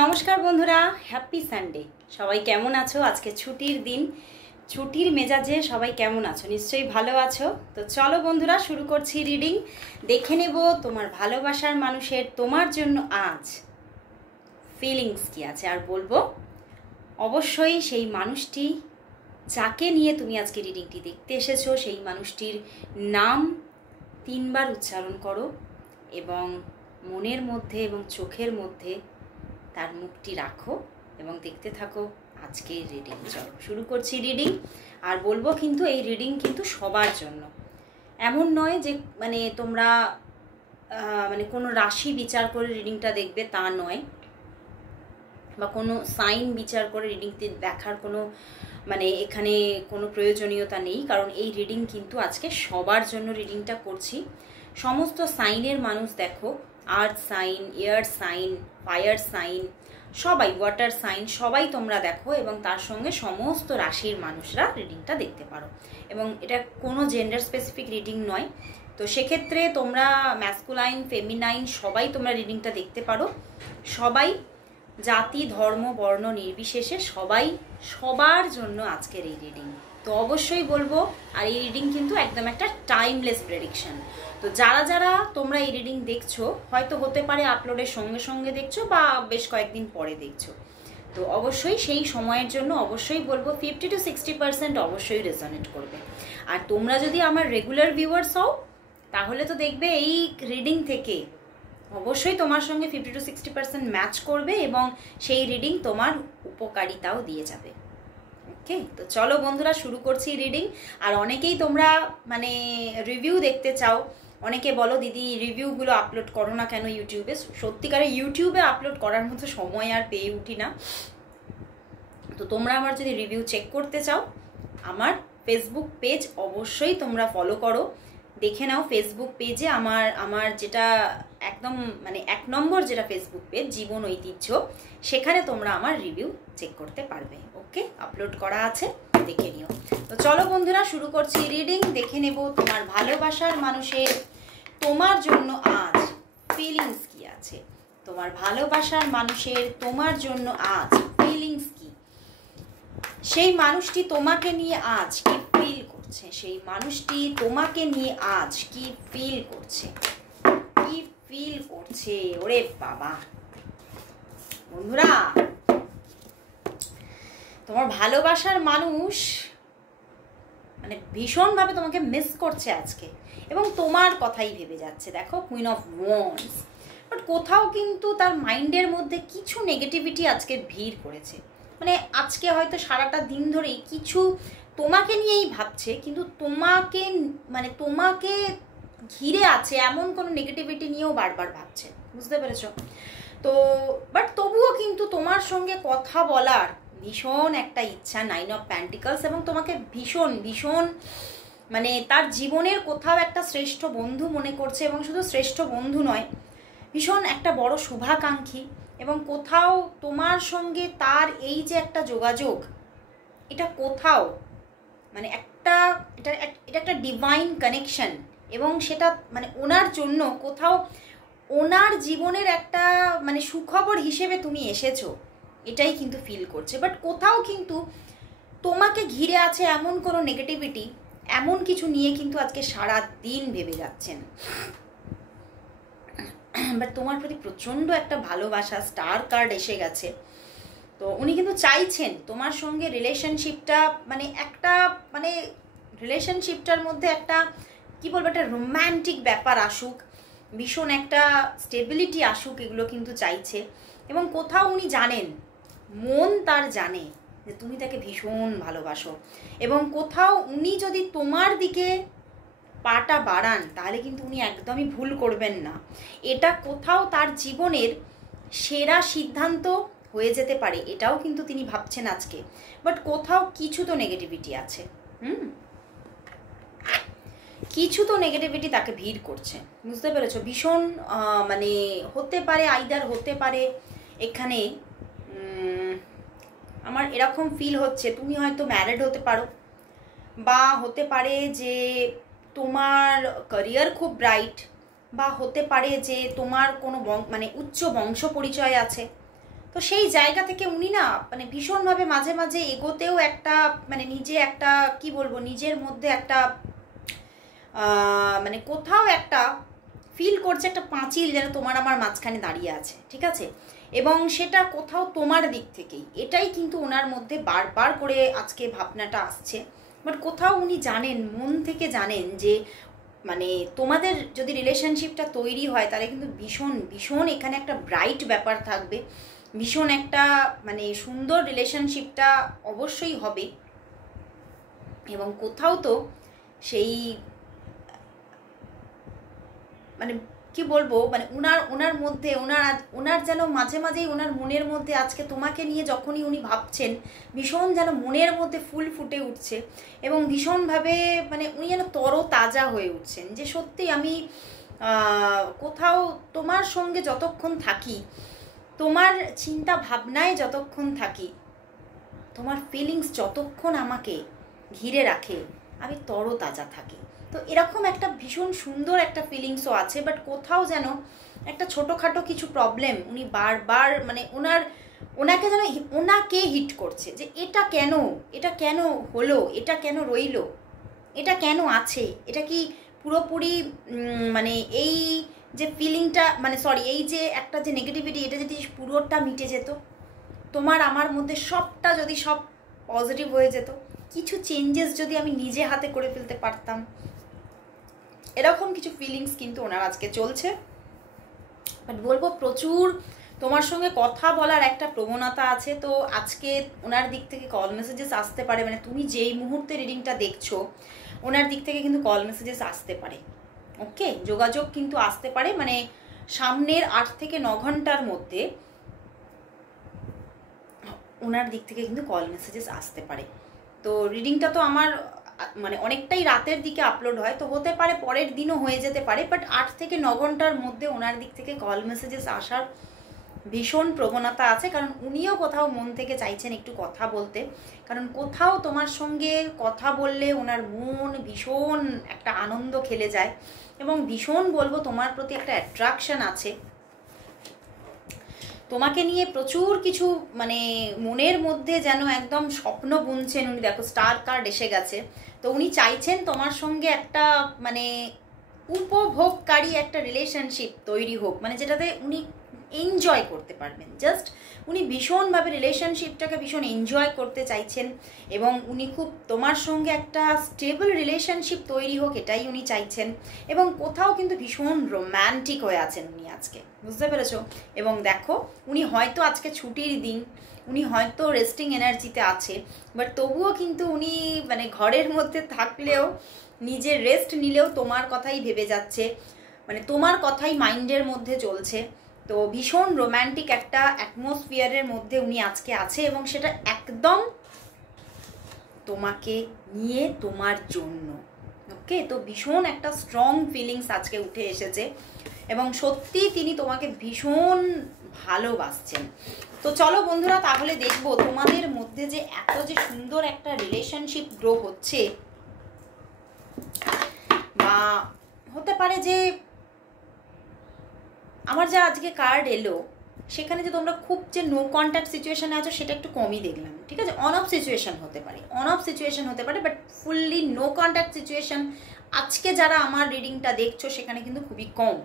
নমস্কার বন্ধুরা, happy Sunday. সবাই কেমন আছো? আজকে ছুটির দিন, ছুটির মেজাজে সবাই কেমন আছো? নিশ্চয়ই ভালো আছো। তো চলো বন্ধুরা, শুরু করছি রিডিং। দেখে নেব তোমার ভালোবাসার মানুষের তোমার জন্য আজ ফিলিংস কি আছে, আর বলবো অবশ্যই সেই মানুষটি যাকে নিয়ে তুমি আজকে রিডিংটি দেখতে এসেছো, সেই মানুষটির নাম 3 বার উচ্চারণ করো এবং মনের মধ্যে এবং চোখের মধ্যে তার মুখটি রাখো এবং দেখতে থাকো আজকের রিডিং। চলো শুরু করছি রিডিং। আর বলবো কিন্তু এই রিডিং কিন্তু সবার জন্য, এমন নয় যে তোমরা কোনো রাশি বিচার করে রিডিংটা দেখবে, তা নয়, বা কোনো সাইন বিচার করে রিডিংটি দেখার কোনো এখানে কোনো প্রয়োজনীয়তা নেই। কারণ এই রিডিং কিন্তু আজকে সবার জন্য রিডিংটা করছি। সমস্ত সাইনের মানুষ দেখো, earth sign, air sign, fire sign, সবাই, ওয়াটার সাইন, সবাই তোমরা দেখো এবং তার সঙ্গে সমস্ত রাশির মানুষরা রিডিংটা দেখতে পারো। এবং এটা কোনো জেন্ডার স্পেসিফিক রিডিং নয়। তো সেক্ষেত্রে তোমরা ম্যাসকুলাইন, ফেমিনাইন সবাই তোমরা রিডিংটা দেখতে পারো। সবাই, জাতি, ধর্ম, বর্ণ নির্বিশেষে সবাই, সবার জন্য আজকের এই রিডিং। তো অবশ্যই বলবো, আর এই রিডিং কিন্তু একদম একটা টাইমলেস প্রেডিকশন। তো যারা যারা তোমরা এই রিডিং দেখছো, হয়তো হতে পারে আপলোডের সঙ্গে সঙ্গে দেখছো বা বেশ কয়েকদিন পরে দেখছো, তো অবশ্যই সেই সময়ের জন্য অবশ্যই বলবো 50 to 60% অবশ্যই রেজনেট করবে। আর তোমরা যদি আমার রেগুলার ভিউয়ার্স হও, তাহলে তো দেখবে এই রিডিং থেকে অবশ্যই তোমার সঙ্গে 50 to 60% ম্যাচ করবে এবং সেই রিডিং তোমার উপকারিতাও দিয়ে যাবে। ওকে, তো চলো বন্ধুরা শুরু করছি রিডিং। আর অনেকেই তোমরা রিভিউ দেখতে চাও, অনেকে বলো দিদি রিভিউগুলো আপলোড করো না কেন ইউটিউবে। সত্যিকারে ইউটিউবে আপলোড করার মতো সময় আর পেয়ে উঠি না। তো তোমরা আমার যদি রিভিউ চেক করতে চাও, আমার ফেসবুক পেজ অবশ্যই তোমরা ফলো করো, দেখে নাও। ফেসবুক পেজে আমার যেটা একদম 1 নম্বর যেটা ফেসবুক পেজ, জীবন ঐতিহ্য, সেখানে তোমরা আমার রিভিউ চেক করতে পারবে। ওকে, আপলোড করা আছে, দেখে নিও। তো চলো বন্ধুরা শুরু করছি রিডিং। দেখে নেব তোমার ভালোবাসার মানুষের তোমার জন্য আজ ফিলিংস কি আছে। তোমার ভালোবাসার মানুষের তোমার জন্য আজ ফিলিংস কি, সেই মানুষটি তোমাকে নিয়ে আজ কি ফিল করছে, সেই মানুষটি তোমাকে নিয়ে আজ কি ফিল করছে, কি ফিল করছে। ওরে বাবা বন্ধুরা, তোমার ভালোবাসার মানুষ ভীষণভাবে তোমাকে মিস করছে আজকে এবং তোমার কথাই ভেবে যাচ্ছে। দেখো, কুইন অফ ওয়ান্ডস, বাট কোথাও কিন্তু তার মাইন্ডের মধ্যে কিছু নেগেটিভিটি আজকে ভিড় করেছে। আজকে হয়তো সারাটা দিন ধরেই কিছু তোমাকে নিয়েই ভাবছে, কিন্তু তোমাকে তোমাকে ঘিরে আছে এমন কোনো নেগেটিভিটি নিয়েও বারবার ভাবছে, বুঝতে পেরেছো? তো বাট তবুও কিন্তু তোমার সঙ্গে কথা বলার ভীষণ একটা ইচ্ছা, 9 অফ পেন্টিকলস, এবং তোমাকে ভীষণ ভীষণ তার জীবনের কোথাও একটা শ্রেষ্ঠ বন্ধু মনে করছে। এবং শুধু শ্রেষ্ঠ বন্ধু নয়, ভীষণ একটা বড় শুভাকাঙ্ক্ষী। এবং কোথাও তোমার সঙ্গে তার এই যে একটা যোগাযোগ, এটা কোথাও এটা একটা ডিভাইন কানেকশন। এবং সেটা ওনার জন্য কোথাও ওনার জীবনের একটা সুখবর হিসেবে তুমি এসেছো, এটাই কিন্তু ফিল করছে। বাট কোথাও কিন্তু তোমাকে ঘিরে আছে এমন কোনো নেগেটিভিটি, এমন কিছু নিয়ে কিন্তু আজকে সারা দিন ভেবে যাচ্ছেন। বাট তোমার প্রতি প্রচণ্ড একটা ভালোবাসা, স্টার কার্ড এসে গেছে। তো উনি কিন্তু চাইছেন তোমার সঙ্গে রিলেশনশিপটা একটা রিলেশনশিপটার মধ্যে একটা কি বলবো, একটা রোম্যান্টিক ব্যাপার আসুক, ভীষণ একটা স্টেবিলিটি আসুক, এগুলো কিন্তু চাইছে। এবং কোথাও উনি জানেন, মন তার জানে যে তুমি তাকে ভীষণ ভালোবাসো। এবং কোথাও উনি যদি তোমার দিকে পাটা বাড়ান, তাহলে কিন্তু উনি একদমই ভুল করবেন না। এটা কোথাও তার জীবনের সেরা সিদ্ধান্ত হয়ে যেতে পারে, এটাও কিন্তু তিনি ভাবছেন আজকে। বাট কোথাও কিছু তো নেগেটিভিটি আছে, কিছু তো নেগেটিভিটি তাকে ভিড় করছে, বুঝতে পেরেছো? ভীষণ হতে পারে, আইদার হতে পারে এখানে আমার এরকম ফিল হচ্ছে তুমি হয়তো ম্যারিড হতে পারো, বা হতে পারে যে তোমার ক্যারিয়ার খুব ব্রাইট, বা হতে পারে যে তোমার কোনো উচ্চ বংশ পরিচয় আছে। তো তো সেই জায়গা থেকে উনি না মানে ভীষণভাবে মাঝে মাঝে এগোতেও একটা মানে নিজে একটা কি বলবো নিজের মধ্যে একটা মানে কোথাও একটা ফিল করছে একটা পাঁচিল যেন তোমার আমার মাঝখানে দাঁড়িয়ে আছে, ঠিক আছে? এবং সেটা কোথাও তোমার দিক থেকেই, এটাই কিন্তু ওনার মধ্যে বারবার করে আজকে ভাবনাটা আসছে। বাট কোথাও উনি জানেন, মন থেকে জানেন যে মানে তোমাদের যদি রিলেশনশিপটা তৈরি হয় তাহলে কিন্তু ভীষণ ভীষণ এখানে একটা ব্রাইট ব্যাপার থাকবে, ভীষণ একটা মানে সুন্দর রিলেশনশিপটা অবশ্যই হবে। এবং কোথাও তো সেই মানে কি বলবো মানে ওনার মধ্যে ওনার যেন মাঝে মাঝেই ওনার মনের মধ্যে আজকে তোমাকে নিয়ে যখনই উনি ভাবছেন ভীষণ যেন মনের মধ্যে ফুল ফুটে উঠছে এবং ভীষণভাবে মানে উনি যেন তরতাজা হয়ে উঠছেন যে সত্যি আমি কোথাও তোমার সঙ্গে যতক্ষণ থাকি, তোমার চিন্তা ভাবনায় যতক্ষণ থাকি, তোমার ফিলিংস যতক্ষণ আমাকে ঘিরে রাখে আমি তরতাজা থাকি। তো এরকম একটা ভীষণ সুন্দর একটা ফিলিংসও আছে। বাট কোথাও যেন একটা ছোটোখাটো কিছু প্রবলেম উনি বারবার মানে ওনাকে যেন ওনাকে হিট করছে যে এটা কেন হলো, এটা কেন রইলো, এটা কেন আছে, এটা কি পুরোপুরি মানে এই যে ফিলিংটা মানে সরি এই যে একটা যে নেগেটিভিটি এটা যদি পুরোটা মিটে যেত, তোমার আমার মধ্যে সবটা যদি সব পজিটিভ হয়ে যেত, কিছু চেঞ্জেস যদি আমি নিজে হাতে করে ফেলতে পারতাম, এরকম কিছু ফিলিংস কিন্তু ওনার আজকে চলছে। বাট বলবো প্রচুর তোমার সঙ্গে কথা বলার একটা প্রবণতা আছে। তো আজকে ওনার দিক থেকে কল মেসেজেস আসতে পারে, মানে তুমি যেই মুহূর্তে রিডিংটা দেখছো ওনার দিক থেকে কিন্তু কল মেসেজেস আসতে পারে, ওকে? যোগাযোগ কিন্তু আসতে পারে, মানে সামনের 8 থেকে 9 ঘন্টার মধ্যে ওনার দিক থেকে কিন্তু কল মেসেজেস আসতে পারে। তো রিডিংটা তো আমার মানে অনেকটাই রাতের দিকে আপলোড হয়, তো হতে পারে পরের দিনও হয়ে যেতে পারে, বাট 8 থেকে 9 ঘন্টার মধ্যে ওনার দিক থেকে কল মেসেজেস আসার ভীষণ প্রবণতা আছে। কারণ উনিও কোথাও মন থেকে চাইছেন একটু কথা বলতে, কারণ কোথাও তোমার সঙ্গে কথা বললে ওনার মন ভীষণ একটা আনন্দ খেলে যায় এবং ভীষণ বলবো তোমার প্রতি একটা অ্যাট্রাকশন আছে, তোমাকে নিয়ে প্রচুর কিছু মানে মনের মধ্যে যেন একদম স্বপ্ন বুনছেন উনি। দেখো স্টার কার্ড এসে গেছে, তো উনি চাইছেন তোমার সঙ্গে একটা মানে উপভোগকারী একটা রিলেশনশিপ তৈরি হোক, মানে যেটাতে উনি এনজয় করতে পারবেন। জাস্ট উনি ভীষণভাবে রিলেশনশিপটাকে ভীষণ এনজয় করতে চাইছেন এবং উনি খুব তোমার সঙ্গে একটা স্টেবল রিলেশনশিপ তৈরি হোক এটাই উনি চাইছেন। এবং কোথাও কিন্তু ভীষণ রোম্যান্টিক হয়ে আছেন উনি আজকে, বুঝতে পেরেছো? এবং দেখো উনি হয়তো আজকে ছুটির দিন, উনি হয়তো রেস্টিং এনার্জিতে আছে, বাট তবুও কিন্তু উনি মানে ঘরের মধ্যে থাকলেও নিজের রেস্ট নিলেও তোমার কথাই ভেবে যাচ্ছে, মানে তোমার কথাই মাইন্ডের মধ্যে চলছে। তো ভীষণ রোম্যান্টিক একটা অ্যাটমসফিয়ারের মধ্যে উনি আজকে আছে এবং সেটা একদম তোমাকে নিয়ে তোমার জন্য, ওকে? তো ভীষণ একটা স্ট্রং ফিলিংস আজকে উঠে এসেছে এবং সত্যি তিনি তোমাকে ভীষণ ভালোবাসছেন। তো চলো বন্ধুরা তাহলে দেখবো তোমাদের মধ্যে যে এত যে সুন্দর একটা রিলেশনশিপ গ্রো হচ্ছে, বা হতে পারে যে আমার যা আজকে কার্ড এলো সেখানে যে তোমরা খুব যে নো কন্ট্যাক্ট সিচুয়েশনে আছো সেটা একটু কমই দেখলাম, ঠিক আছে? অন অফ সিচুয়েশন হতে পারে, but fully no contact situation আজকে যারা আমার রিডিংটা দেখছো সেখানে কিন্তু খুবই কম।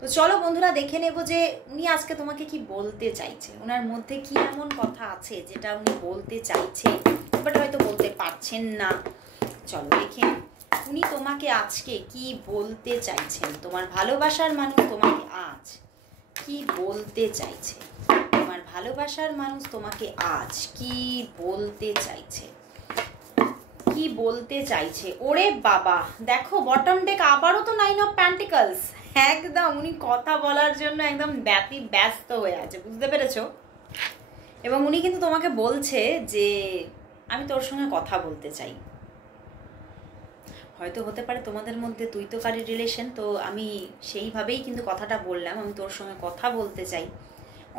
তো চলো বন্ধুরা দেখে নেব যে উনি আজকে তোমাকে কি বলতে চাইছে, ওনার মধ্যে কি এমন কথা আছে যেটা উনি বলতে চাইছে বাট হয়তো বলতে পারছেন না। চলো দেখে উনি তোমাকে আজকে কি বলতে চাইছেন, তোমার ভালোবাসার মানুষ তোমাকে আজ কি বলতে চাইছে, তোমার ভালোবাসার মানুষ তোমাকে আজ কি বলতে চাইছে, কি বলতে চাইছে। ওরে বাবা দেখো বটম ডেক আবারও তো 9 অফ পেন্টিকলস, একদম উনি কথা বলার জন্য একদম ব্যস্ত হয়ে আছে, বুঝতে পেরেছো? এবং উনি কিন্তু তোমাকে বলছে যে আমি তোর সঙ্গে কথা বলতে চাই। হয়তো হতে পারে তোমাদের মধ্যে দ্বৈতকারী রিলেশন, তো আমি সেইভাবেই কিন্তু কথাটা বললাম, আমি তোর সঙ্গে কথা বলতে চাই,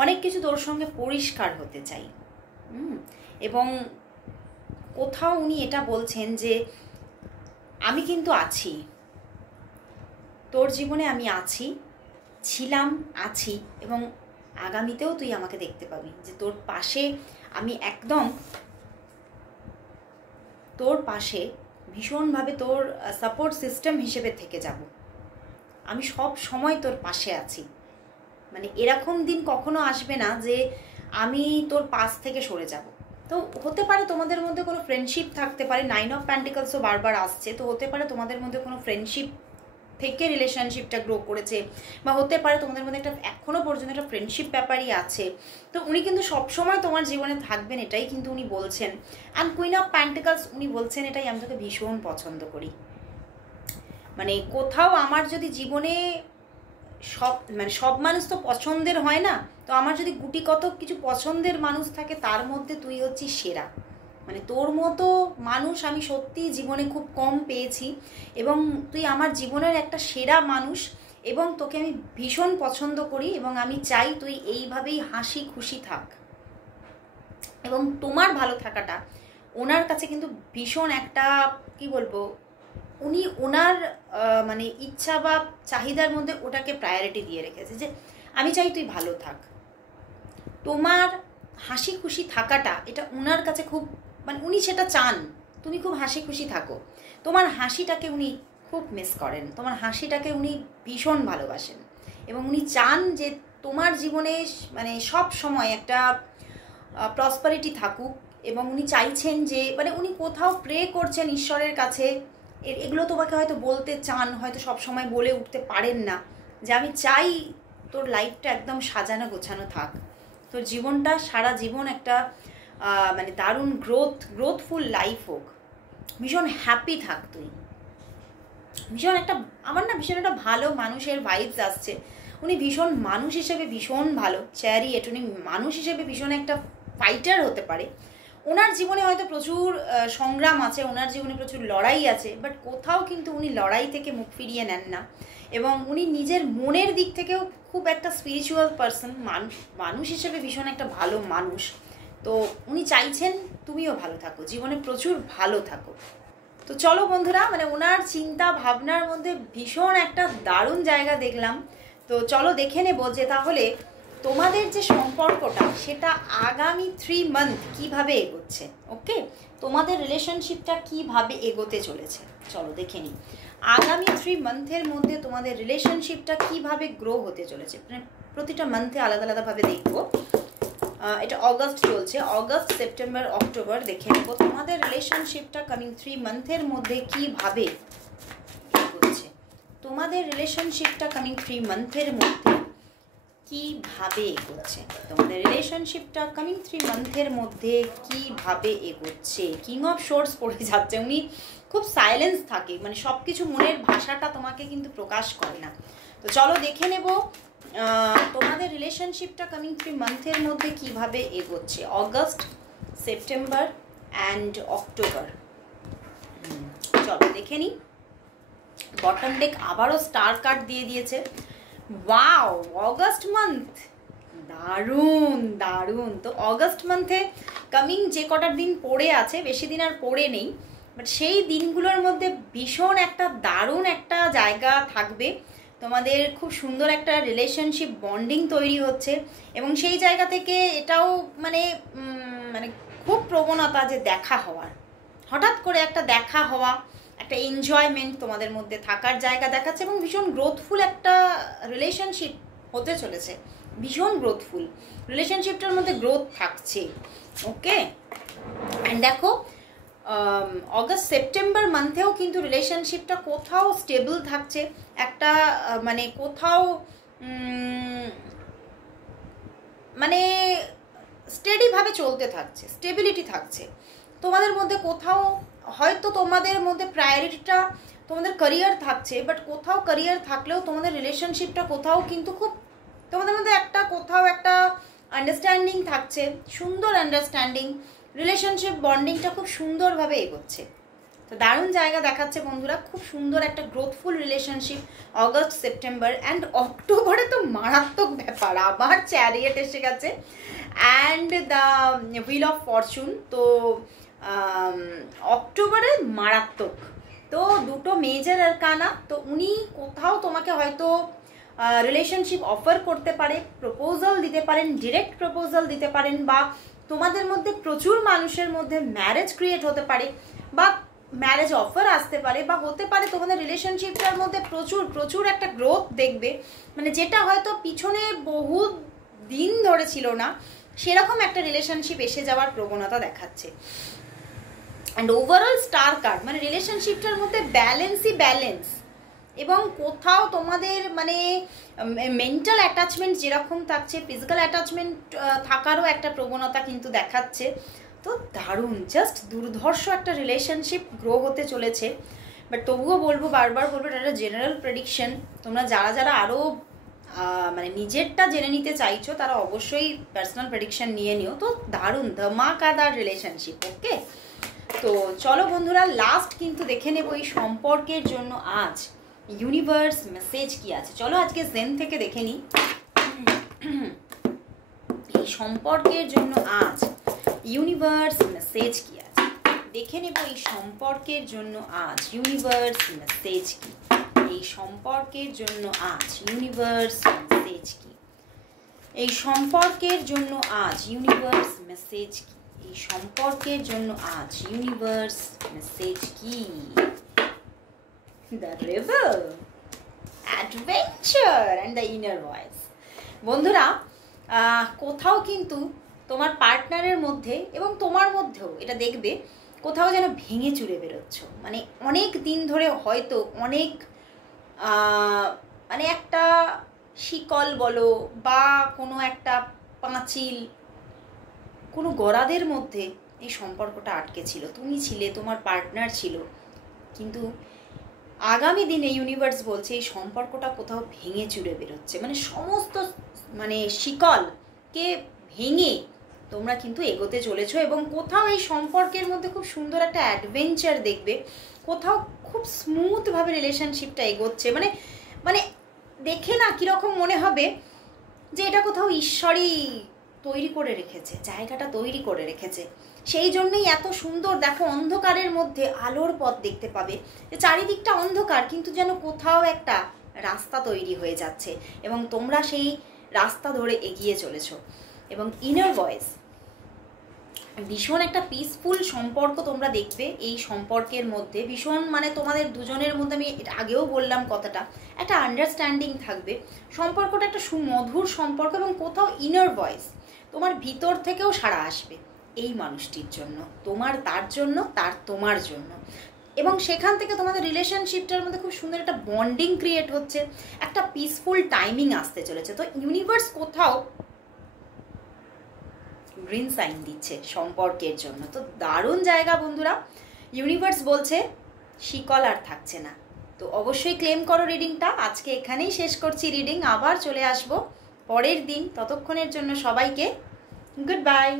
অনেক কিছু তোর সঙ্গে পরিষ্কার হতে চাই। এবং কোথাও উনি এটা বলছেন যে আমি কিন্তু আছি তোর জীবনে, আমি আছি, ছিলাম, আছি এবং আগামীতেও তুই আমাকে দেখতে পাবি, যে তোর পাশে আমি একদম তোর পাশে ভীষণভাবে তোর সাপোর্ট সিস্টেম হিসেবে থেকে যাব। আমি সব সময় তোর পাশে আছি। মানে এরকম দিন কখনো আসবে না যে আমি তোর পাশ থেকে সরে যাব। তো হতে পারে তোমাদের মধ্যে কোনো ফ্রেন্ডশিপ থাকতে পারে, 9 অফ প্যান্টিকলসও বারবার আসছে, তো হতে পারে তোমাদের মধ্যে কোনো ফ্রেন্ডশিপ থেকে রিলেশনশিপটা গ্রো করেছে, বা হতে পারে তোমাদের মধ্যে একটা এখনও পর্যন্ত একটা ফ্রেন্ডশিপ ব্যাপারই আছে। তো উনি কিন্তু সবসময় তোমার জীবনে থাকবেন, এটাই কিন্তু উনি বলছেন। অ্যান্ড কুইন অফ প্যান্টিকলস উনি বলছেন এটাই, আমি তোকে ভীষণ পছন্দ করি। মানে কোথাও আমার যদি জীবনে সব মানুষ তো পছন্দের হয় না, তো আমার যদি গুটি কত কিছু পছন্দের মানুষ থাকে তার মধ্যে তুই হচ্ছিস সেরা। মানে তোর মতো মানুষ আমি সত্যিই জীবনে খুব কম পেয়েছি, এবং তুই আমার জীবনের একটা সেরা মানুষ, এবং তোকে আমি ভীষণ পছন্দ করি, এবং আমি চাই তুই এইভাবেই হাসি খুশি থাক। এবং তোমার ভালো থাকাটা ওনার কাছে কিন্তু ভীষণ একটা কি বলবো, উনি ওনার মানে ইচ্ছা বা চাহিদার মধ্যে ওটাকে প্রায়োরিটি দিয়ে রেখেছে, যে আমি চাই তুই ভালো থাক। তোমার হাসি খুশি থাকাটা এটা ওনার কাছে খুব, মানে উনি সেটা চান তুমি খুব হাসি খুশি থাকো। তোমার হাসিটাকে উনি খুব মিস করেন, তোমার হাসিটাকে উনি ভীষণ ভালোবাসেন, এবং উনি চান যে তোমার জীবনে মানে সব সময় একটা প্রসপারিটি থাকুক। এবং উনি চাইছেন যে মানে উনি কোথাও প্রে করছেন ঈশ্বরের কাছে, এগুলো তোমাকে হয়তো বলতে চান, হয়তো সব সময় বলে উঠতে পারেন না, যে আমি চাই তোর লাইফটা একদম সাজানো গোছানো থাক, তোর জীবনটা সারা জীবন একটা মানে দারুণ গ্রোথফুল লাইফ হোক, ভীষণ হ্যাপি থাক তুই। ভীষণ একটা আমার না ভীষণ একটা ভালো মানুষের ভাইবস আসছে। উনি ভীষণ মানুষ হিসেবে ভীষণ ভালো চ্যারিয়েট, উনি মানুষ হিসেবে ভীষণ একটা ফাইটার হতে পারে। ওনার জীবনে হয়তো প্রচুর সংগ্রাম আছে, ওনার জীবনে প্রচুর লড়াই আছে, বাট কোথাও কিন্তু উনি লড়াই থেকে মুখ ফিরিয়ে নেন না। এবং উনি নিজের মনের দিক থেকেও খুব একটা স্পিরিচুয়াল পার্সন, মানুষ হিসেবে ভীষণ একটা ভালো মানুষ। তো উনি চাইছেন তুমিও ভালো থাকো, জীবনে প্রচুর ভালো থাকো। তো চলো বন্ধুরা, মানে ওনার চিন্তা ভাবনার মধ্যে ভীষণ একটা দারুণ জায়গা দেখলাম। তো চলো দেখে নেব যে তাহলে তোমাদের যে সম্পর্কটা সেটা আগামী 3 মান্থ কিভাবে এগোচ্ছে। ওকে, তোমাদের রিলেশনশিপটা কিভাবে এগোতে চলেছে চলো দেখে নিই। আগামী 3 মান্থের মধ্যে তোমাদের রিলেশনশিপটা কিভাবে গ্রো হতে চলেছে, প্রতিটা মান্থে আলাদা আলাদাভাবে দেখবো। এটা অগস্ট চলছে, অগস্ট সেপ্টেম্বর অক্টোবর, দেখে নেব তোমাদের রিলেশনশিপটা কামিং 3 মান্থের মধ্যে কিভাবে এগোচ্ছে। তোমাদের রিলেশনশিপটা কামিং 3 মান্থের মধ্যে কিভাবে এগোচ্ছে, তোমাদের রিলেশনশিপটা কামিং 3 মান্থের মধ্যে কিভাবে এগোচ্ছে। কিং অফ সোর্স পড়ে যাচ্ছে, উনি খুব সাইলেন্স থাকে, মানে সব কিছু মনের ভাষাটা তোমাকে কিন্তু প্রকাশ করে না। তো চলো দেখে নেব তোমাদের রিলেশনশিপটা কামিং 3 মান্থের মধ্যে কিভাবে এগোচ্ছে, অগস্ট সেপ্টেম্বর অ্যান্ড অক্টোবর। চলো দেখে নিই। বটম ডেক আবারও স্টার কার্ড দিয়ে দিয়েছে। ওয়াও, অগস্ট মান্থ দারুণ দারুণ। তো অগস্ট মান্থে কামিং যে কটার দিন পড়ে আছে, বেশি দিন আর পড়ে নেই, বাট সেই দিনগুলোর মধ্যে ভীষণ একটা দারুণ একটা জায়গা থাকবে। তোমাদের খুব সুন্দর একটা রিলেশনশিপ বন্ডিং তৈরি হচ্ছে, এবং সেই জায়গা থেকে এটাও মানে মানে খুব প্রবণতা যে দেখা হওয়ার, হঠাৎ করে একটা দেখা হওয়া, একটা এনজয়মেন্ট তোমাদের মধ্যে থাকার জায়গা দেখাচ্ছে, এবং ভীষণ গ্রোথফুল একটা রিলেশনশিপ হতে চলেছে, ভীষণ গ্রোথফুল রিলেশনশিপটার মধ্যে গ্রোথ থাকছে। ওকে, অ্যান্ড দেখো অগস্ট সেপ্টেম্বর মান্থেও কিন্তু রিলেশনশিপটা কোথাও স্টেবল থাকছে, একটা মানে কোথাও মানে স্টেডিভাবে চলতে থাকছে, স্টেবিলিটি থাকছে তোমাদের মধ্যে। কোথাও হয়তো তোমাদের মধ্যে প্রায়োরিটিটা তোমাদের ক্যারিয়ার থাকছে, বাট কোথাও ক্যারিয়ার থাকলেও তোমাদের রিলেশনশিপটা কোথাও কিন্তু খুব তোমাদের মধ্যে একটা কোথাও একটা আন্ডারস্ট্যান্ডিং থাকছে, সুন্দর আন্ডারস্ট্যান্ডিং, রিলেশনশিপ বন্ডিংটা খুব সুন্দরভাবে এগোচ্ছে। তো দারুণ জায়গা দেখাচ্ছে বন্ধুরা, খুব সুন্দর একটা growthful relationship August September and অক্টোবরে। তো মারাত্মক ব্যাপার, আবার চ্যারিয়েট এসে গেছে and the wheel of Fortune. তো অক্টোবরে মারাত্মক, তো দুটো মেজর আরকানা। তো উনি কোথাও তোমাকে হয়তো রিলেশনশিপ অফার করতে পারে, প্রপোজাল দিতে পারেন, ডিরেক্ট প্রপোজাল দিতে পারেন, বা তোমাদের মধ্যে প্রচুর মানুষের মধ্যে ম্যারেজ ক্রিয়েট হতে পারে, বা ম্যারেজ অফার আসতে পারে, বা হতে পারে তোমাদের রিলেশনশিপটার মধ্যে প্রচুর প্রচুর একটা গ্রোথ দেখবে, মানে যেটা হয়তো পিছনে বহু দিন ধরে ছিল না, সেরকম একটা রিলেশনশিপ এসে যাওয়ার প্রবণতা দেখাচ্ছে। অ্যান্ড ওভারঅল স্টার কার্ড, মানে রিলেশনশিপটার মধ্যে ব্যালেন্সই ব্যালেন্স, এবং কোথাও তোমাদের মানে মেন্টাল অ্যাটাচমেন্ট যেরকম থাকছে, ফিজিক্যাল অ্যাটাচমেন্ট থাকারও একটা প্রবণতা কিন্তু দেখাচ্ছে। তো দারুণ, জাস্ট দুর্ধর্ষ একটা রিলেশনশিপ গ্রো হতে চলেছে। বাট তবুও বলবো, বারবার বলবো, এটা একটা জেনারেল প্রেডিকশন। তোমরা যারা যারা আরও মানে নিজেরটা জেনে নিতে চাইছো তারা অবশ্যই পার্সোনাল প্রেডিকশন নিয়ে নিও। তো দারুণ ধামাকাদার রিলেশনশিপ। ওকে, তো চলো বন্ধুরা, লাস্ট কিন্তু দেখে নেব এই সম্পর্কের জন্য আজ ইউনিভার্স মেসেজ কি আছে। চলো আজকে জেন থেকে দেখে নিই এই সম্পর্কের জন্য আজ ইউনিভার্স মেসেজ কি আছে। দেখে নেব এই সম্পর্কের জন্য আজ ইউনিভার্স মেসেজ কি, এই সম্পর্কের জন্য আজ ইউনিভার্স মেসেজ কি, এই সম্পর্কের জন্য আজ ইউনিভার্স মেসেজ কি, এই সম্পর্কের জন্য আজ ইউনিভার্স মেসেজ কি। The rebel, adventure and the inner voice. বন্ধুরা, কোথাও কিন্তু তোমার পার্টনারের মধ্যে এবং তোমার মধ্যেও এটা দেখবে, কোথাও যেন ভেঙে চুরে বেরোচ্ছ। মানে অনেক দিন ধরে হয়তো অনেক মানে একটা শিকল বলো বা কোনো একটা পাঁচিল, কোনো গরাদের মধ্যে এই সম্পর্কটা আটকে ছিল। তুমি ছিলে, তোমার পার্টনার ছিল, কিন্তু আগামী দিনে ইউনিভার্স বলছে এই সম্পর্কটা কোথাও ভেঙে চুরে বেরোচ্ছে। মানে সমস্ত মানে শিকলকে ভেঙে তোমরা কিন্তু এগোতে চলেছো, এবং কোথাও এই সম্পর্কের মধ্যে খুব সুন্দর একটা অ্যাডভেঞ্চার দেখবে, কোথাও খুব স্মুথভাবে রিলেশনশিপটা এগোচ্ছে। মানে মানে দেখে না কীরকম মনে হবে যে এটা কোথাও ঈশ্বরই তৈরি করে রেখেছে, জায়গাটা তৈরি করে রেখেছে। সেই জন্যই এত সুন্দর, দেখো অন্ধকারের মধ্যে আলোর পথ দেখতে পাবে, যে চারিদিকটা অন্ধকার কিন্তু যেন কোথাও একটা রাস্তা তৈরি হয়ে যাচ্ছে, এবং তোমরা সেই রাস্তা ধরে এগিয়ে চলেছো। এবং ইনার ভয়েস, ভীষণ একটা পিসফুল সম্পর্ক তোমরা দেখবে এই সম্পর্কের মধ্যে। ভীষণ মানে তোমাদের দুজনের মধ্যে, আমি এটা আগেও বললাম কথাটা, একটা আন্ডারস্ট্যান্ডিং থাকবে, সম্পর্কটা একটা সুমধুর সম্পর্ক, এবং কোথাও ইনার ভয়েস তোমার ভিতর থেকেও সাড়া আসবে এই মানুষটির জন্য, তোমার তার জন্য, তার তোমার জন্য। এবং সেখান থেকে তোমাদের রিলেশনশিপটার মধ্যে খুব সুন্দর একটা বন্ডিং ক্রিয়েট হচ্ছে, একটা পিসফুল টাইমিং আসতে চলেছে। তো ইউনিভার্স কোথাও গ্রিন সাইন দিচ্ছে সম্পর্কের জন্য। তো দারুণ জায়গা বন্ধুরা, ইউনিভার্স বলছে শিকল আর থাকছে না। তো অবশ্যই ক্লেম করো রিডিংটা। আজকে এখানেই শেষ করছি রিডিং, আবার চলে আসবো পরের দিন। ততক্ষণের জন্য সবাইকে গুড বাই।